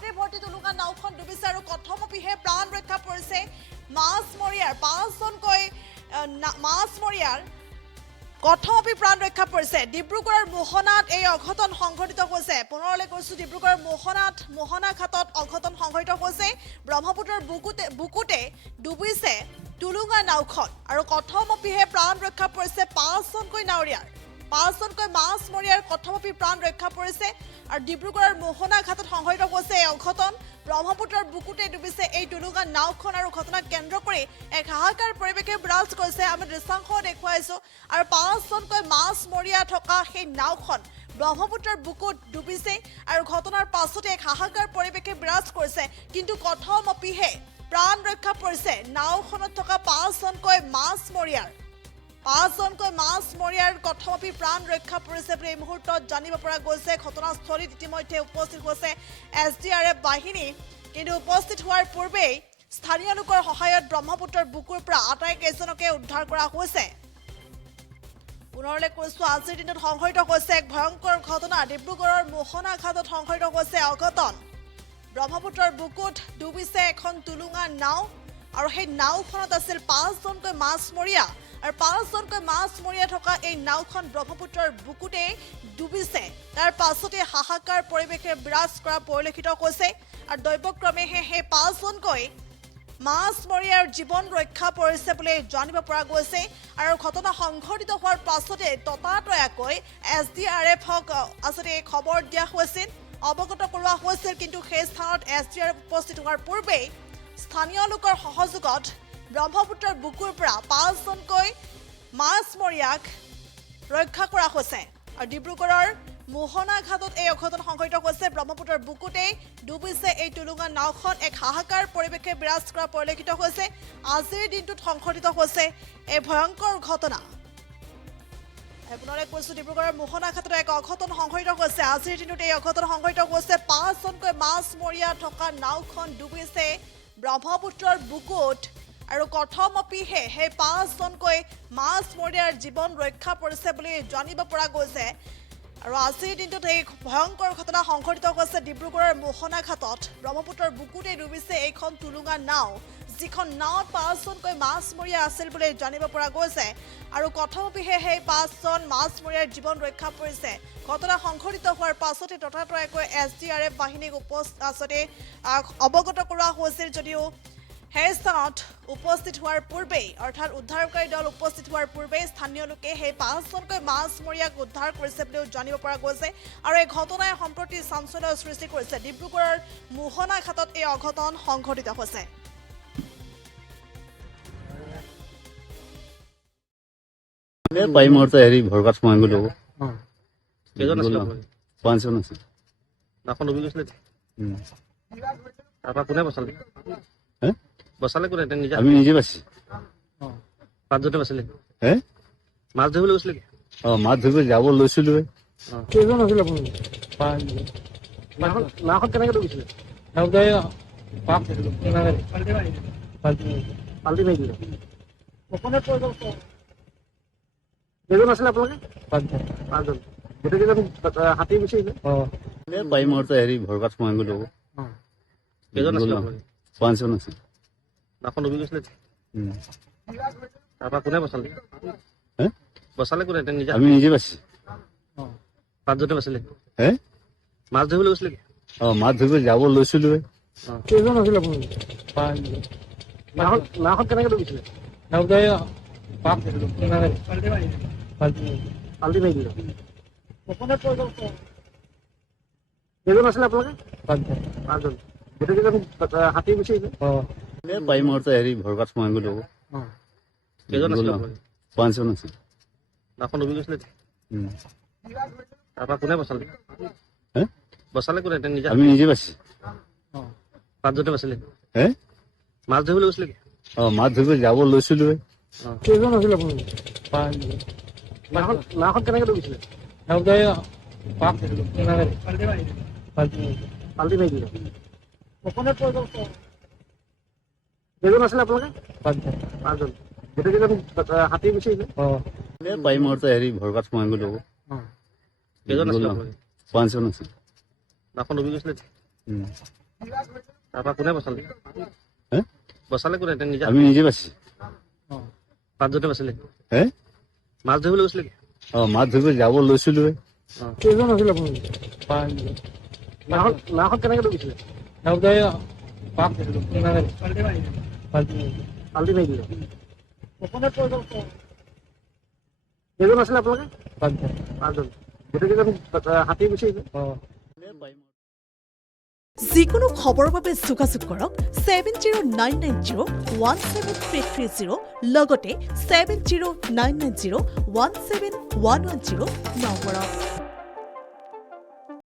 যাত্ৰী ভৰ্তি টুলুঙা নাওখন ডুবিছে আৰু কথমপিহে প্ৰাণ ৰক্ষা পৰিছে মাছমৰীয়াৰ 5জনকৈ মাছমৰীয়াৰ কথমপি প্ৰাণ ৰক্ষা পৰিছে। ডিব্ৰুগড়ৰ মোহনাত এই অঘটন সংঘটিত হৈছে। পুনৰলৈ কৈছো, ডিব্ৰুগড়ৰ মোহনা ঘাটত অঘটন সংঘটিত হৈছে। ব্ৰহ্মপুত্ৰৰ বুকুতে ডুবিছে টুলুঙা নাওখন আৰু কথমপিহে প্ৰাণ ৰক্ষা পৰিছে 5জনকৈ নাৱৰীয়াৰ। 5জনকৈ মাছমৰীয়াৰ কথমপি প্ৰাণ ৰক্ষা পৰিছে আৰু ডিব্ৰুগড়ৰ মোহনা ঘাটত সংঘটিত হৈছে এই অঘটন। ব্ৰহ্মপুত্ৰৰ বুকুতে ডুবিছে এই টুলুঙা নাওখন আৰু ঘটনাক কেন্দ্ৰ কৰি এক হাহাকাৰ পৰিৱেশে বিৰাজ কৰিছে। আমি দৃশ্যাংশ দেখুৱাইছো আৰু 5জনকৈ মাছমৰীয়া থকা সেই নাওখন ব্ৰহ্মপুত্ৰৰ বুকুত ডুবিছে আৰু ঘটনাৰ পাছতে এক হাহাকাৰ পৰিৱেশে বিৰাজ কৰিছে। কিন্তু কথমপিহে প্ৰাণ ৰক্ষা পৰিছে নাওখনত থকা 5জনকৈ মাছমৰীয়াৰ। 5জনকৈ মাছমৰীয়াৰ কথমপি প্ৰাণ ৰক্ষা পৰিছে বুলি এই মুহূৰ্তত জানিব পৰা গৈছে। ঘটনাস্থলীত ইতিমধ্যে উপস্থিত হৈছে SDRF বাহিনী, কিন্তু উপস্থিত হোৱাৰ পূৰ্বেই স্থানীয় লোকৰ সহায়ত ব্ৰহ্মপুত্ৰৰ বুকুৰ পৰা আটাইকেইজনকে উদ্ধাৰ কৰা হৈছে। পুনৰলৈ কৈছো, আজিৰ দিনত সংঘটিত হৈছে এক ভয়ংকৰ ঘটনা। ডিব্ৰুগড়ৰ মোহনা ঘাটত সংঘটিত হৈছে অঘটন। ব্ৰহ্মপুত্ৰৰ বুকুত ডুবিছে এখন টুলুঙা নাও আৰু সেই নাওখনত আছিল 5জনকৈ মাছমৰীয়া আৰু 5জনকৈ মাছমৰীয়া থকা এই নাওখন ব্ৰহ্মপুত্ৰৰ বুকুতে ডুবিছে। তাৰ পাছতে হাহাকাৰ পৰিৱেশে বিৰাজ কৰা পৰিলক্ষিত হৈছে আৰু দৈৱক্ৰমেহে সেই 5জনকৈ মাছমৰীয়াৰ জীৱন ৰক্ষা পৰিছে বুলি জানিব পৰা গৈছে। আৰু ঘটনা সংঘটিত হোৱাৰ পাছতে ততাতৈয়াকৈ SDRFক আচলতে খবৰ দিয়া হৈছিল, অৱগত কৰোৱা হৈছিল। কিন্তু সেই স্থানত SDRF উপস্থিত হোৱাৰ পূৰ্বেই স্থানীয় লোকৰ সহযোগত ব্ৰহ্মপুত্ৰৰ বুকুৰ পৰা 5জনকৈ মাছমৰীয়াক ৰক্ষা কৰা হৈছে। আৰু ডিব্ৰুগড়ৰ মোহনা ঘাটত এই অঘটন সংঘটিত হৈছে। ব্ৰহ্মপুত্ৰৰ বুকুতেই ডুবিছে এই টুলুঙা নাওখন। এক হাহাকাৰ পৰিৱেশে বিৰাজ কৰা পৰিলক্ষিত হৈছে। আজিৰ দিনটোত সংঘটিত হৈছে এই ভয়ংকৰ ঘটনা। পুনৰলৈ কৈছো, ডিব্ৰুগড়ৰ মোহনা ঘাটত এক অঘটন সংঘটিত হৈছে। আজিৰ দিনটোত এই অঘটন সংঘটিত হৈছে। 5জনকৈ মাছমৰীয়া থকা নাওখন ডুবিছে ব্ৰহ্মপুত্ৰৰ বুকুত আৰু কথমপিহে সেই 5জনকৈ মাছমৰীয়াৰ জীৱন ৰক্ষা পৰিছে বুলি জানিব পৰা গৈছে। আৰু আজিৰ দিনটোত এই ভয়ংকৰ ঘটনা সংঘটিত হৈছে ডিব্ৰুগড়ৰ মোহনা ঘাটত। ব্ৰহ্মপুত্ৰৰ বুকুতে ডুবিছে এইখন টুলুঙা নাও, যিখন নাৱত 5জনকৈ মাছমৰীয়া আছিল বুলি জানিব পৰা গৈছে। আৰু কথমপিহে সেই 5জন মাছমৰীয়াৰ জীৱন ৰক্ষা পৰিছে। ঘটনা সংঘটিত হোৱাৰ পাছতে ততাতৈয়াকৈ SDRF বাহিনীক আচলতে অৱগত কৰোৱা হৈছিল। যদিও সেই স্থানত উপস্থিত হোৱাৰ পূৰ্বেই, অৰ্থাৎ উদ্ধাৰকাৰী দল উপস্থিত হোৱাৰ পূৰ্বেই স্থানীয় লোকে সেই 5জনকৈ মাছমৰীয়াক উদ্ধাৰ কৰিছে বুলিও জানিব পৰা গৈছে। আৰু এই ঘটনাই সম্প্ৰতি চাঞ্চল্যৰ সৃষ্টি কৰিছে। ডিব্ৰুগড়ৰ মোহনা ঘাটত এই অঘটন সংঘটিত হৈছে। পাই মুহূৰ্তে হেৰি ভৰকাত সোমাই গ'লো। কেইজন আছিল? 5জন আছিল। নাওখন ডুবি গৈছিলে। তাৰপৰা কোনে বচালে? বচালে কোনে? নিজে আমি নিজে বাছি। 5জনে বাচিলে। মাছ ধৰিবলৈ গৈছিলে? মাছ ধৰিব যাব লৈছিলো। কেইজন আছিল আপুনি? নাওখন কেনেকৈ ডুবিছিলে? পাল্টি মাৰি দিলে। কেইজন আছিলে আপোনালোকে? 5জন। গোটেইকেইজন হাতী বিচাৰিলে? পাই মুহূৰ্তে হেৰি ভৰকাত সোমাই গ'লো। কেইজন আছিলে আপোনালোকে? 5জন আছিল। নাওখন ডুবি গৈছিলে। তাৰপৰা কোনে বচালে? বচালে কোনে? নিজে আমি নিজে বাছি। 5জনে বাচিলে। মাছ ধৰিবলৈ গৈছিলে? মাছ ধৰিব যাব লৈছিলো। কেইজন আছিল আপুনি? নাওখন কেনেকৈ ডুবিছিলে? পাল্টি মাৰি দিলে। কেইজন আছিলে আপোনালোকে? 5জন। গোটেইকেইজন হাতী বিচাৰিলে? পাই মুহূৰ্তে হেৰি ভৰকাত সোমাই গ'লো। কেইজন আছিলে আপোনালোকে? 5জন আছিল। নাওখন ডুবি গৈছিলে। তাৰপৰা কোনে বচালে? বচালে কোনে? নিজে আমি নিজে বাছি। 5জনে বাচিলে। মাছ ধৰিবলৈ গৈছিলে? মাছ ধৰিব যাব লৈছিলো। কেইজন আছিল আপুনি? নাওখন কেনেকৈ ডুবিছিলে? পাল্টি মাৰি দিলে। কেইজন আছিলে আপোনালোকে? 5জন। গোটেইকেইজন হাতী বিচাৰিলে? পাই মুহূৰ্তে হেৰি ভৰকাত সোমাই গ'লো। কেইজন আছিলে আপোনালোকে? 5জন আছিল। নাওখন ডুবি গৈছিলে। তাৰপৰা কোনে বচালে হে বচালে কোনে এতিয়া নিজে আমি নিজে বাচিছোঁ। পাঁচজনে বাচিলে হে মাছ ধৰিবলৈ গৈছিলে নেকি? মাছ ধৰিব যাব লৈছিলোঁ। কেইজন আছিলে আপুনি? নাওখন কেনেকৈ ডুবিছিলে পাল্টি মাৰি দিলে কেইজন আছিলে আপোনালোকে পাঁচজন গোটেইকেইজন হাতী গুচি আহিলে যিকোনো খবৰৰ বাবে যোগাযোগ কৰক 7099017330 লগতে 7099017110 নম্বৰত।